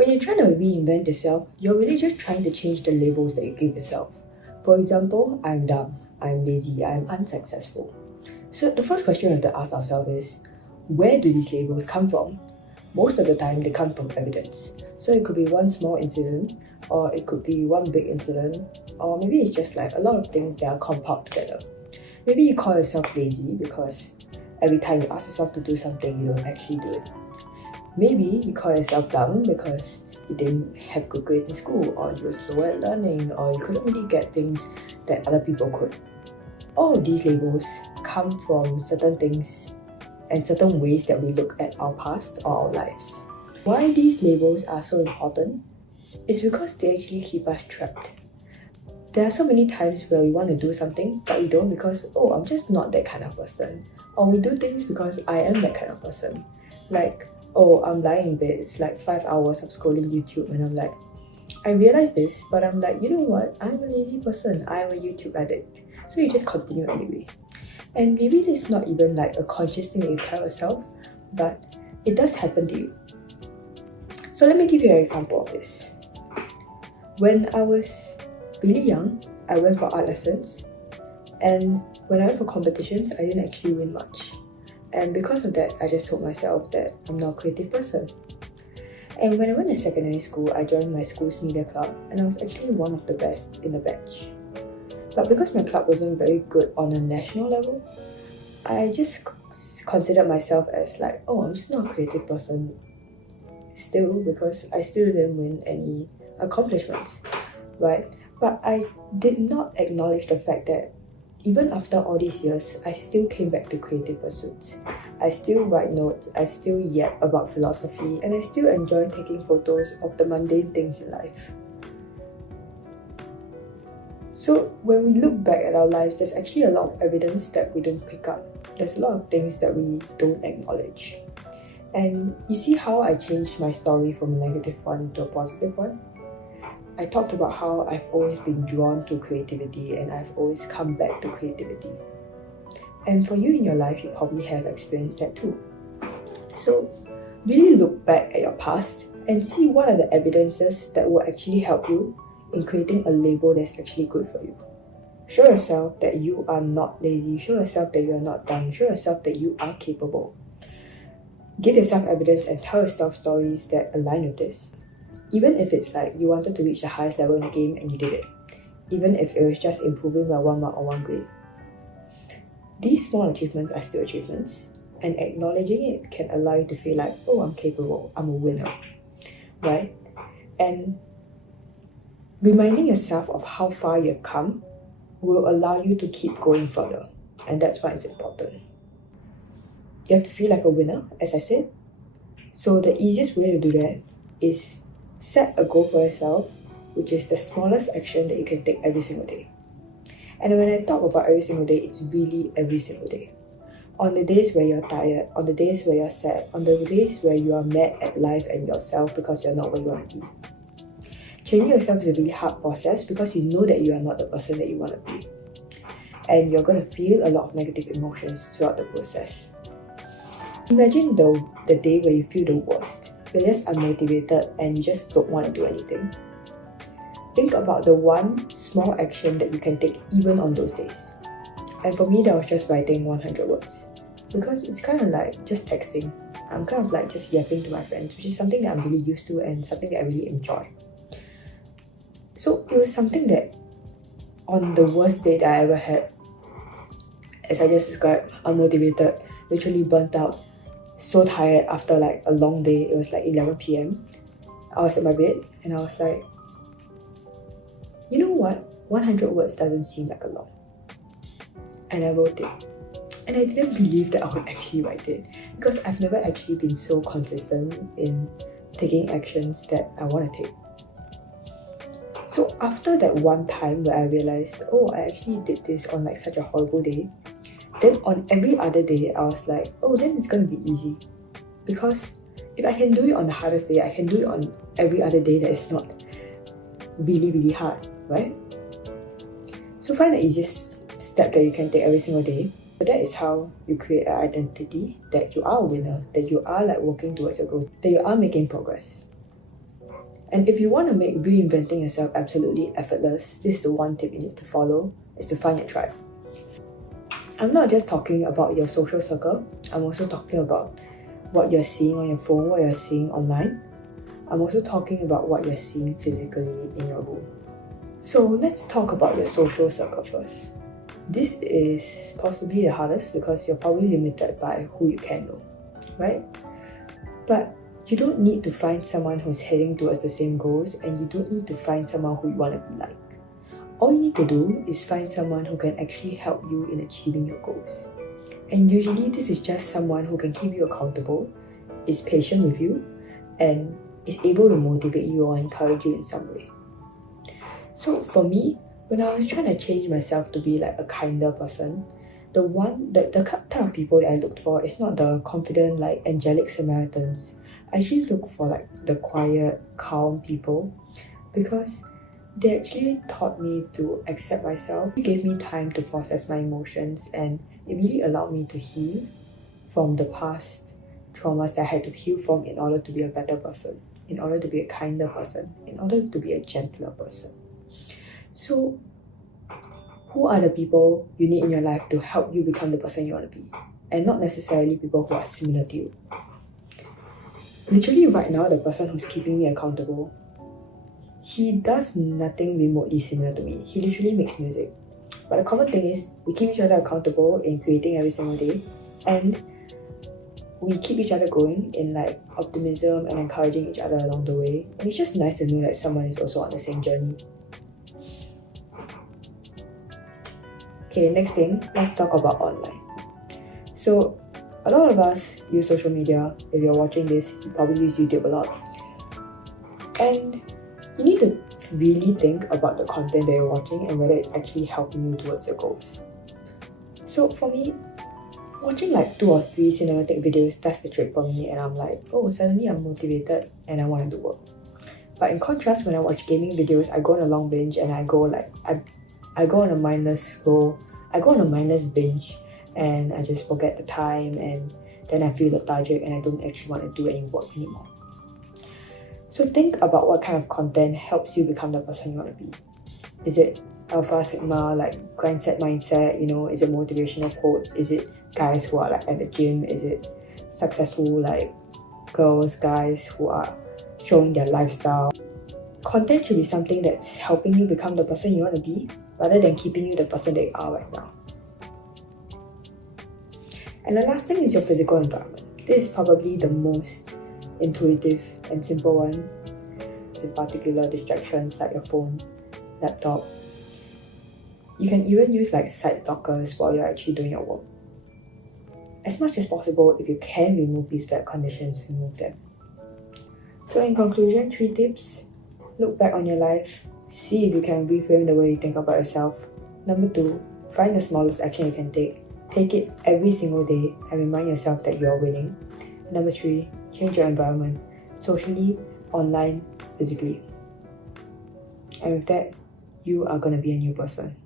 When you're trying to reinvent yourself, you're really just trying to change the labels that you give yourself. For example, I'm dumb, I'm lazy, I'm unsuccessful. So the first question we have to ask ourselves is, where do these labels come from? Most of the time, they come from evidence. So it could be one small incident, or it could be one big incident, or maybe it's just like a lot of things that are compiled together. Maybe you call yourself lazy because every time you ask yourself to do something, you don't actually do it. Maybe you call yourself dumb because you didn't have good grades in school, or you were slow at learning, or you couldn't really get things that other people could. All of these labels come from certain things and certain ways that we look at our past or our lives. Why these labels are so important is because they actually keep us trapped. There are so many times where we want to do something, but we don't because, oh, I'm just not that kind of person. Or we do things because I am that kind of person. Like, oh, I'm lying in bed, it's like 5 hours of scrolling YouTube, and I'm like, I realize this, but I'm like, you know what? I'm a lazy person, I'm a YouTube addict. So you just continue anyway. And maybe it's not even like a conscious thing that you tell yourself, but it does happen to you. So let me give you an example of this. When I was really young, I went for art lessons, and when I went for competitions, I didn't actually win much. And because of that, I just told myself that I'm not a creative person. And when I went to secondary school, I joined my school's media club, and I was actually one of the best in the batch. But because my club wasn't very good on a national level, I just considered myself as like, oh, I'm just not a creative person still, because I still didn't win any accomplishments, right? But I did not acknowledge the fact that even after all these years, I still came back to creative pursuits. I still write notes, I still yap about philosophy, and I still enjoy taking photos of the mundane things in life. So when we look back at our lives, there's actually a lot of evidence that we don't pick up. There's a lot of things that we don't acknowledge. And you see how I changed my story from a negative one to a positive one? I talked about how I've always been drawn to creativity and I've always come back to creativity. And for you in your life, you probably have experienced that too. So really look back at your past and see what are the evidences that will actually help you in creating a label that's actually good for you. Show yourself that you are not lazy, show yourself that you are not dumb, show yourself that you are capable. Give yourself evidence and tell yourself stories that align with this. Even if it's like you wanted to reach the highest level in the game and you did it. Even if it was just improving by 1 mark or 1 grade. These small achievements are still achievements, and acknowledging it can allow you to feel like, oh, I'm capable, I'm a winner, right? And reminding yourself of how far you've come will allow you to keep going further, and that's why it's important. You have to feel like a winner, as I said. So the easiest way to do that is set a goal for yourself, which is the smallest action that you can take every single day. And when I talk about every single day, it's really every single day. On the days where you're tired, on the days where you're sad, on the days where you are mad at life and yourself because you're not where you want to be. Changing yourself is a really hard process because you know that you are not the person that you want to be. And you're going to feel a lot of negative emotions throughout the process. Imagine the day where you feel the worst. You're just unmotivated and you just don't want to do anything. Think about the one small action that you can take even on those days. And for me, that was just writing 100 words. Because it's kind of like just texting. I'm kind of like just yapping to my friends, which is something that I'm really used to and something that I really enjoy. So it was something that on the worst day that I ever had, as I just described, unmotivated, literally burnt out, so tired after like a long day. It was like 11 p.m. I was at my bed and I was like, you know what? 100 words doesn't seem like a lot. And I wrote it. And I didn't believe that I would actually write it because I've never actually been so consistent in taking actions that I want to take. So after that one time where I realized, oh, I actually did this on like such a horrible day, then on every other day, I was like, oh, then it's going to be easy. Because if I can do it on the hardest day, I can do it on every other day that is not really, really hard, right? So find the easiest step that you can take every single day. So that is how you create an identity that you are a winner, that you are like working towards your goals, that you are making progress. And if you want to make reinventing yourself absolutely effortless, this is the one tip you need to follow, is to find your tribe. I'm not just talking about your social circle, I'm also talking about what you're seeing on your phone, what you're seeing online. I'm also talking about what you're seeing physically in your room. So let's talk about your social circle first. This is possibly the hardest because you're probably limited by who you can know, right? But you don't need to find someone who's heading towards the same goals, and you don't need to find someone who you want to be like. All you need to do is find someone who can actually help you in achieving your goals. And usually this is just someone who can keep you accountable, is patient with you, and is able to motivate you or encourage you in some way. So for me, when I was trying to change myself to be like a kinder person, the type of people that I looked for is not the confident, like angelic Samaritans. I actually look for like the quiet, calm people, because they actually taught me to accept myself. It gave me time to process my emotions, and it really allowed me to heal from the past traumas that I had to heal from in order to be a better person, in order to be a kinder person, in order to be a gentler person. So who are the people you need in your life to help you become the person you want to be? And not necessarily people who are similar to you. Literally right now, the person who's keeping me accountable, he does nothing remotely similar to me. He literally makes music. But the common thing is, we keep each other accountable in creating every single day, and we keep each other going in like optimism and encouraging each other along the way. And it's just nice to know that someone is also on the same journey. Okay, next thing, let's talk about online. So, a lot of us use social media. If you're watching this, you probably use YouTube a lot. And you need to really think about the content that you're watching and whether it's actually helping you towards your goals. So for me, watching like 2 or 3 cinematic videos does the trick for me, and I'm like, oh, suddenly I'm motivated and I want to do work. But in contrast, when I watch gaming videos, I go on a long binge and I go on a mindless binge, and I just forget the time, and then I feel lethargic and I don't actually want to do any work anymore. So think about what kind of content helps you become the person you want to be. Is it Alpha Sigma, like grind set mindset, is it motivational quotes? Is it guys who are like at the gym? Is it successful like girls, guys who are showing their lifestyle? Content should be something that's helping you become the person you want to be, rather than keeping you the person that you are right now. And the last thing is your physical environment. This is probably the most intuitive and simple one. In particular, distractions like your phone, laptop. You can even use like side blockers while you're actually doing your work. As much as possible, if you can remove these bad conditions, remove them. So in conclusion, 3 tips. Look back on your life. See if you can reframe the way you think about yourself. Number 2, find the smallest action you can take. Take it every single day and remind yourself that you're winning. Number 3, change your environment. Socially, online, physically. And with that, you are going to be a new person.